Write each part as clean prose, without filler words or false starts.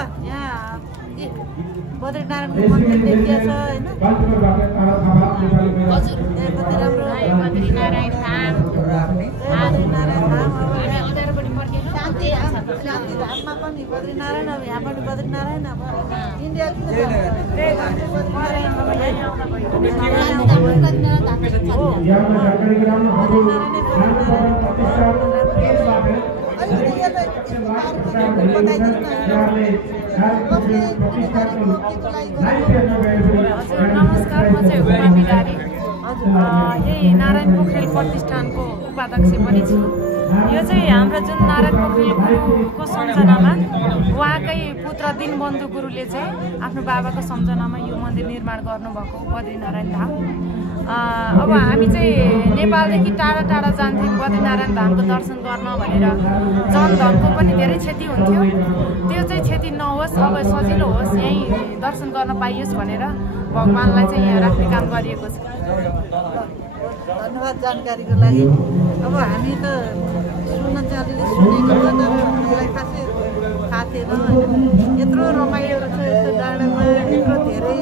यहाँ बद्रीनारायण मन्दिर देखिया छ हैन हजुर कति राम्रो बद्रीनारायण धाम शान्ति धाममा पनि बद्रीनारायण अब यहाँ पनि बद्रीनारायण अब इन्डिया नमस्कार, म चाहिँ उमा बिलारी यही नारायण पोखरेल प्रतिष्ठानको उपाध्यक्ष पनि छु। यो चाहिँ हाम्रो जुन नारायण पोखरेल गुरुको सम्झनामा उहाँकै पुत्र दिनबन्धु गुरुले चाहिँ आफ्नो बाबाको सम्झनामा यो मन्दिर निर्माण गर्नुभएको बद्रीनारायण धाम। अब हामी चाहिँ नेपालदेखि टाढा टाढा जान्थ्यौँ बद्रीनारायण धामको दर्शन गर्न भनेर। जनधनको पनि धेरै क्षति हुन्थ्यो, त्यो चाहिँ क्षति नहोस्, अब सजिलो होस्, यहीँ दर्शन गर्न पाइयोस् भनेर भगवान्लाई चाहिँ यहाँ राख्ने काम गरिएको छ। धन्यवाद जानकारीको लागि। अब हामी त सुनेको मलाई खासै थाहा थिएन होइन। यत्रो रमाइलो छ यस्तो डाँडामा, यत्रो धेरै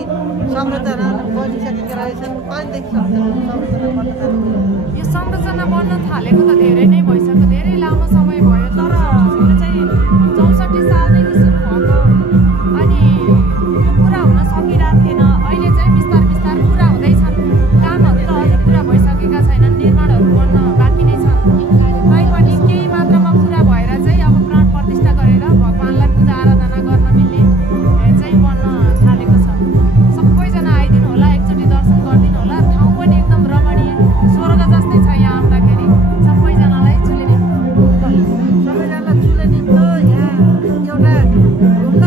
संरचना बनिसकेका रहेछन्। कहिलेदेखि संरचना बन्न थाल्यो? यो संरचना बन्न थालेको त धेरै नै भइसक्यो, धेरै लामो समय भयो, तर यो चाहिँ 64 सालदेखि सुरु भएको अनि यो पुरा हुन सकिरहेको थिएन। अहिले चाहिँ बिस्तार बिस्तार पुरा हुँदैछन्, कामहरू त अझै पुरा भइसकेका छैनन्, निर्माणहरू बन्न बाँकी नै छन्। तैपनि केही मात्रामा पुरा भएर चाहिँ अब प्राण प्रतिष्ठा गरेर भगवान्लाई पूजा आराधना गर्न मिल्ने चाहिँ बन्न थालेको छ। सबैजना आइदिनु होला, एकचोटि दर्शन गरिदिनु होला। ठाउँ पनि एकदम रमणीय, स्वर्ग जस्तै छ यहाँ आउँदाखेरि। सबैजनालाई चुलेनी सबैजनालाई चुलेनी त यहाँ एउटा घुम्न